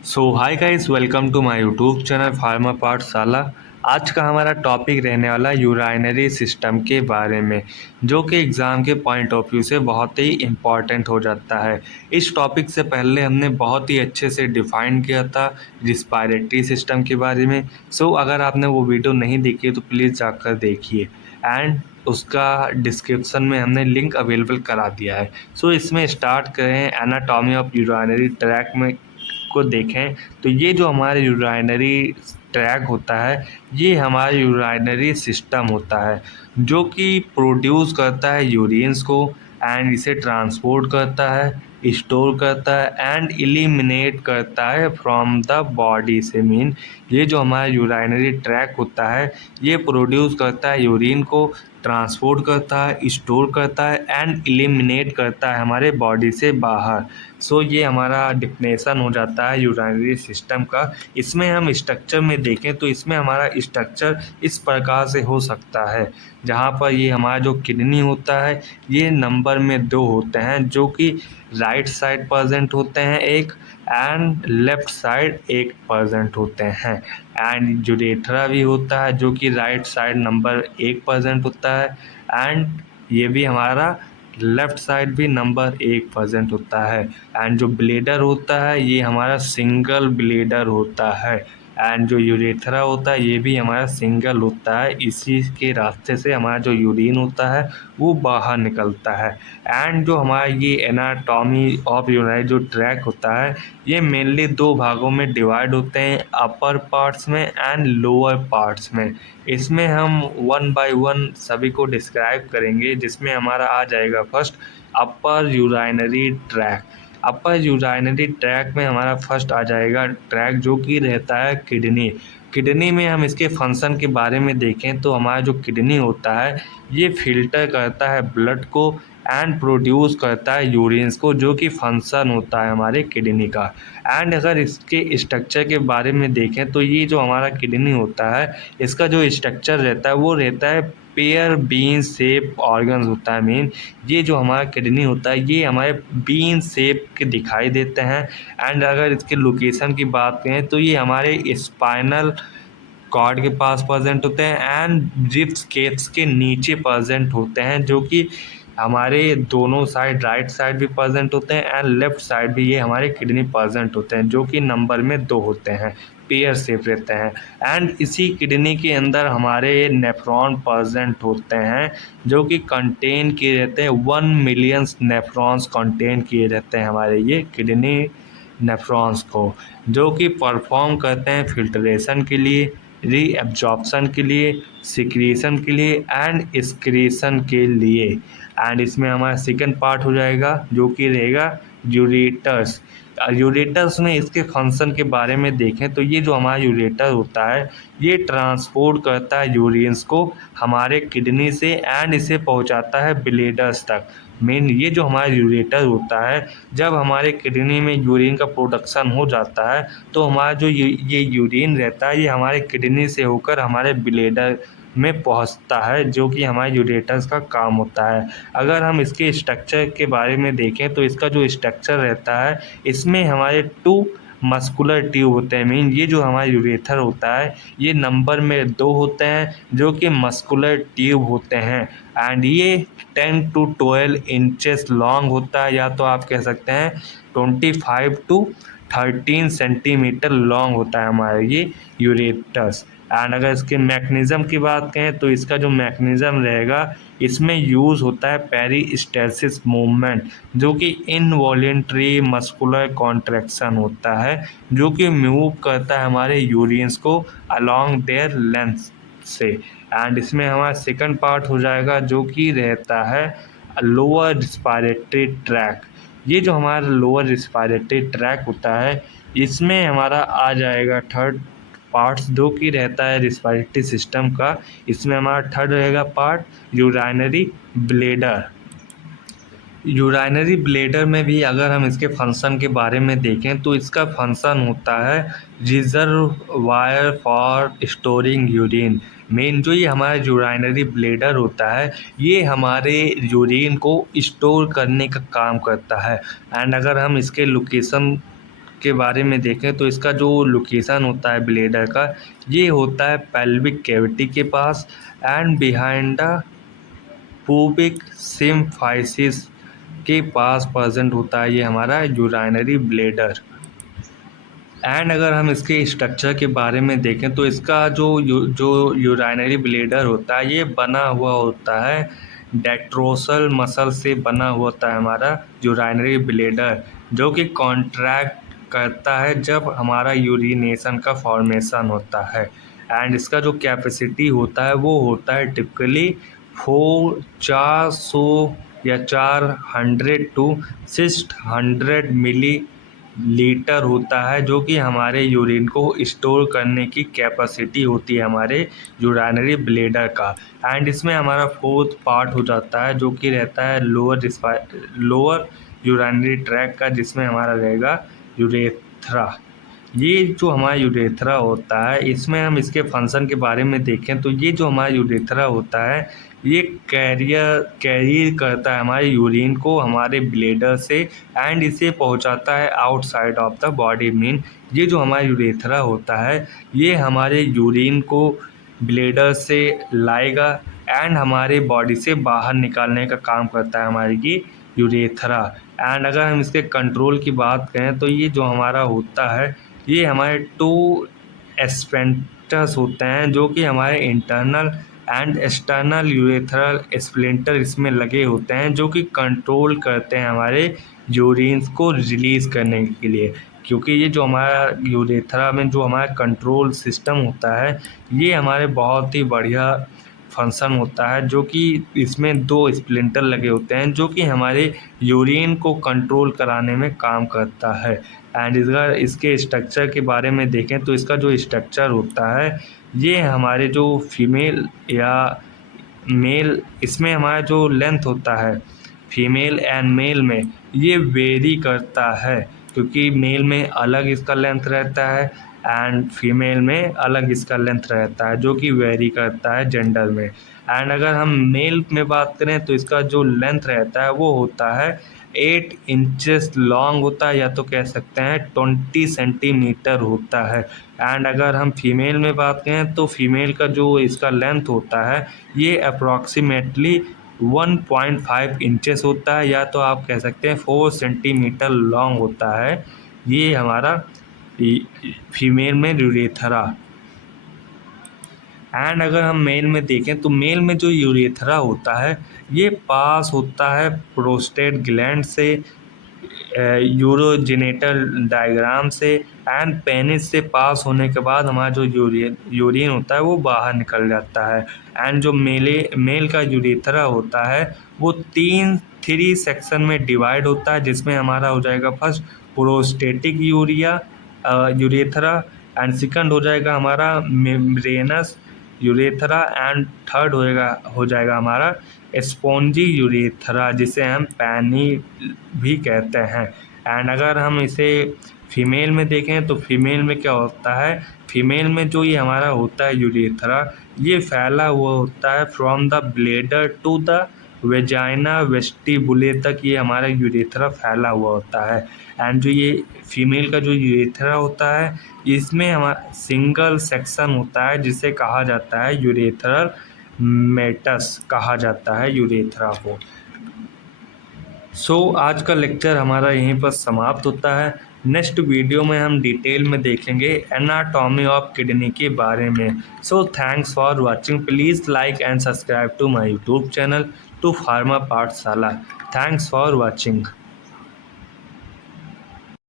So hi guys, welcome to my YouTube channel Pharma Pathshala. आज का हमारा टॉपिक रहने वाला यूराइनरी सिस्टम के बारे में, जो कि एग्ज़ाम के पॉइंट ऑफ व्यू से बहुत ही इम्पॉर्टेंट हो जाता है। इस टॉपिक से पहले हमने बहुत ही अच्छे से डिफाइन किया था रिस्पायरेटरी सिस्टम के बारे में। सो अगर आपने वो वीडियो नहीं देखी है तो प्लीज़ जाकर देखिए, एंड उसका डिस्क्रिप्शन में हमने लिंक अवेलेबल करा दिया है। सो इसमें स्टार्ट करें एनाटॉमी ऑफ यूराइनरी ट्रैक में को देखें तो ये जो हमारे यूराइनरी ट्रैक होता है, ये हमारा यूराइनरी सिस्टम होता है जो कि प्रोड्यूस करता है यूरिन्स को, एंड इसे ट्रांसपोर्ट करता है, स्टोर करता है एंड एलिमिनेट करता है फ्रॉम द बॉडी से। मीन ये जो हमारा यूराइनरी ट्रैक होता है, ये प्रोड्यूस करता है यूरिन को, ट्रांसपोर्ट करता है, स्टोर करता है एंड एलिमिनेट करता है हमारे बॉडी से बाहर। सो ये हमारा डिफिनेशन हो जाता है यूराइनरी सिस्टम का। इसमें हम स्ट्रक्चर में देखें तो इसमें हमारा स्ट्रक्चर इस प्रकार से हो सकता है, जहाँ पर ये हमारा जो किडनी होता है, ये नंबर में 2 होते हैं जो कि राइट साइड प्रेजेंट होते हैं एक, एंड लेफ्ट साइड एक प्रेजेंट होते हैं। एंड यूरेथ्रा भी होता है जो कि राइट साइड नंबर 1 प्रेजेंट होता है, एंड ये भी हमारा लेफ़्ट साइड भी नंबर 1 प्रेजेंट होता है। एंड जो ब्लेडर होता है, ये हमारा सिंगल ब्लेडर होता है, एंड जो यूरेथ्रा होता है ये भी हमारा सिंगल होता है। इसी के रास्ते से हमारा जो यूरिन होता है वो बाहर निकलता है। एंड जो हमारा ये एनाटॉमी ऑफ यूरिनरी जो ट्रैक होता है, ये मेनली 2 भागों में डिवाइड होते हैं, अपर पार्ट्स में एंड लोअर पार्ट्स में। इसमें हम वन बाय वन सभी को डिस्क्राइब करेंगे, जिसमें हमारा आ जाएगा फर्स्ट अपर यूराइनरी ट्रैक। अपर यूराइनरी ट्रैक में हमारा फर्स्ट आ जाएगा ट्रैक जो कि रहता है किडनी। किडनी में हम इसके फंक्शन के बारे में देखें तो हमारा जो किडनी होता है, ये फिल्टर करता है ब्लड को एंड प्रोड्यूस करता है यूरिन्स को, जो कि फंक्शन होता है हमारे किडनी का। एंड अगर इसके स्ट्रक्चर के बारे में देखें तो ये जो हमारा किडनी होता है, इसका जो स्ट्रक्चर रहता है वो रहता है पेयर बीन शेप ऑर्गन्स होता है। मीन ये जो हमारा किडनी होता है, ये हमारे बीन शेप के दिखाई देते हैं। एंड अगर इसके लोकेशन की बात करें तो ये हमारे स्पाइनल कॉर्ड के पास प्रेजेंट होते हैं एंड रिब्स केस के नीचे प्रेजेंट होते हैं, जो कि हमारे दोनों साइड, राइट साइड भी प्रेजेंट होते हैं एंड लेफ्ट साइड भी ये हमारे किडनी प्रेजेंट होते हैं, जो कि नंबर में 2 होते हैं, पेयर शेप रहते हैं। एंड इसी किडनी के अंदर हमारे नेफ्रॉन प्रेजेंट होते हैं, जो कि कंटेन किए रहते हैं, 1 मिलियन नेफ्रॉन्स कंटेन किए रहते हैं हमारे ये किडनी नेफ्रॉन्स को, जो कि परफॉर्म करते हैं फिल्ट्रेशन के लिए, रीएब्जॉर्प्शन के लिए, सिक्रीशन के लिए एंड एक्सक्रीशन के लिए। एंड इसमें हमारा सेकंड पार्ट हो जाएगा जो कि रहेगा यूरेटर्स। यूरेटर्स में इसके फंक्शन के बारे में देखें तो ये जो हमारा यूरेटर होता है, ये ट्रांसपोर्ट करता है यूरिन्स को हमारे किडनी से एंड इसे पहुंचाता है ब्लेडर्स तक। मेन ये जो हमारा यूरेटर होता है, जब हमारे किडनी में यूरिन का प्रोडक्शन हो जाता है तो हमारा जो ये यूरिन रहता है, ये हमारे किडनी से होकर हमारे ब्लेडर में पहुंचता है, जो कि हमारे यूरेटर्स का काम होता है। अगर हम इसके स्ट्रक्चर के बारे में देखें तो इसका जो स्ट्रक्चर रहता है, इसमें हमारे 2 मस्कुलर ट्यूब होते हैं। मीन ये जो हमारा यूरेथर होता है, ये नंबर में 2 होते हैं जो कि मस्कुलर ट्यूब होते हैं, एंड ये 10 to 12 इंचेस लॉन्ग होता है, या तो आप कह सकते हैं 25 to 13 सेंटीमीटर लॉन्ग होता है हमारा ये यूरेटस। एंड अगर इसके मैकेनिज़्म की बात करें तो इसका जो मैकेनिज़्म रहेगा, इसमें यूज़ होता है पेरिस्टेसिस मूवमेंट, जो कि इनवॉलेंट्री मस्कुलर कॉन्ट्रैक्शन होता है, जो कि मूव करता है हमारे यूरिन्स को अलोंग देयर लेंथ से। एंड इसमें हमारा सेकंड पार्ट हो जाएगा जो कि रहता है लोअर रिस्पायरेटरी ट्रैक। ये जो हमारा लोअर रिस्पायरेटरी ट्रैक होता है, इसमें हमारा आ जाएगा थर्ड पार्ट्स जो कि रहता है रिस्पायरेटरी सिस्टम का। इसमें हमारा थर्ड रहेगा part urinary bladder. Urinary bladder में भी अगर हम इसके फंक्शन के बारे में देखें तो इसका फंक्शन होता है reservoir for storing urine. Main जो ये हमारा यूराइनरी ब्लेडर होता है, ये हमारे यूरिन को स्टोर करने का काम करता है। एंड अगर हम इसके लोकेशन के बारे में देखें तो इसका जो लोकेशन होता है ब्लेडर का, ये होता है पेल्विक कैविटी के पास and behind the pubic symphysis के पास प्रेजेंट होता है ये हमारा यूराइनरी ब्लेडर। एंड अगर हम इसके स्ट्रक्चर के बारे में देखें तो इसका जो यूराइनरी ब्लेडर होता है ये बना हुआ होता है डेट्रोसल मसल से बना हुआ होता है हमारा यूराइनरी ब्लेडर, जो कि कॉन्ट्रैक्ट करता है जब हमारा यूरिनेशन का फॉर्मेशन होता है। एंड इसका जो कैपेसिटी होता है वो होता है टिपिकली 400 या 400 टू 600 मिली लीटर होता है, जो कि हमारे यूरिन को स्टोर करने की कैपेसिटी होती है हमारे यूरिनरी ब्लेडर का। एंड इसमें हमारा फोर्थ पार्ट हो जाता है जो कि रहता है लोअर यूरिनरी ट्रैक का, जिसमें हमारा रहेगा यूरेथ्रा। ये जो हमारा यूरेथ्रा होता है, इसमें हम इसके फंक्शन के बारे में देखें तो ये जो हमारा यूरेथ्रा होता है ये कैरी करता है हमारे यूरिन को हमारे ब्लेडर से एंड इसे पहुंचाता है outside of the body. Mean ये जो हमारा यूरेथ्रा होता है ये हमारे यूरिन को ब्लेडर से लाएगा एंड हमारे बॉडी से बाहर निकालने का काम करता है हमारी ये यूरेथ्रा। एंड अगर हम इसके कंट्रोल की बात करें तो ये जो हमारा होता है ये हमारे 2 एस्पेंटस होते हैं, जो कि हमारे internal and external urethral splinter इसमें लगे होते हैं, जो कि कंट्रोल करते हैं हमारे यूरिन्स को रिलीज़ करने के लिए। क्योंकि ये जो हमारा यूरेथ्रा में जो हमारा कंट्रोल सिस्टम होता है ये हमारे बहुत ही बढ़िया फंक्शन होता है, जो कि इसमें 2 स्प्लिंटर लगे होते हैं जो कि हमारे यूरिन को कंट्रोल कराने में काम करता है। एंड इसके स्ट्रक्चर के बारे में देखें तो इसका जो स्ट्रक्चर होता है ये हमारे जो फीमेल या मेल, इसमें हमारा जो लेंथ होता है फीमेल एंड मेल में ये वेरी करता है, क्योंकि मेल में अलग इसका लेंथ रहता है एंड फीमेल में अलग इसका लेंथ रहता है, जो कि वेरी करता है जेंडर में। एंड अगर हम मेल में बात करें तो इसका जो लेंथ रहता है वो होता है 8 इंचेस लॉन्ग होता है, या तो कह सकते हैं 20 सेंटीमीटर होता है। एंड अगर हम फीमेल में बात करें तो फीमेल का जो इसका लेंथ होता है ये अप्रॉक्सीमेटली 1.5 इंचेस होता है, या तो आप कह सकते हैं 4 सेंटीमीटर लॉन्ग होता है ये हमारा फीमेल में यूरेथ्रा। एंड अगर हम मेल में देखें तो मेल में जो यूरेथ्रा होता है ये पास होता है प्रोस्टेट ग्लैंड से, यूरोजेनिटल डायग्राम से एंड पेनिस से पास होने के बाद हमारा जो यूरिन होता है वो बाहर निकल जाता है। एंड जो मेल का यूरेथ्रा होता है वो 3 सेक्शन में डिवाइड होता है, जिसमें हमारा हो जाएगा first prostatic urethra and second हो जाएगा हमारा मेम्ब्रेनस यूरेथ्रा एंड थर्ड हो जाएगा हमारा स्पॉन्जी यूरेथ्रा, जिसे हम पैनी भी कहते हैं। एंड अगर हम इसे फीमेल में देखें तो फीमेल में क्या होता है, फीमेल में जो ये हमारा होता है यूरेथ्रा ये फैला हुआ होता है from the bladder to the vagina vestibule तक ये हमारा यूरेथ्रा फैला हुआ होता है। एंड जो ये फीमेल का जो यूरेथ्रा होता है इसमें हमारा सिंगल सेक्शन होता है जिसे कहा जाता है यूरेथ्रल मेटस कहा जाता है यूरेथ्रा को। आज का लेक्चर हमारा यहीं पर समाप्त होता है। नेक्स्ट वीडियो में हम डिटेल में देखेंगे एनाटॉमी ऑफ किडनी के बारे में। Thanks for watching. Please like and subscribe to my YouTube channel to Pharma Pathshala. Thanks for watching.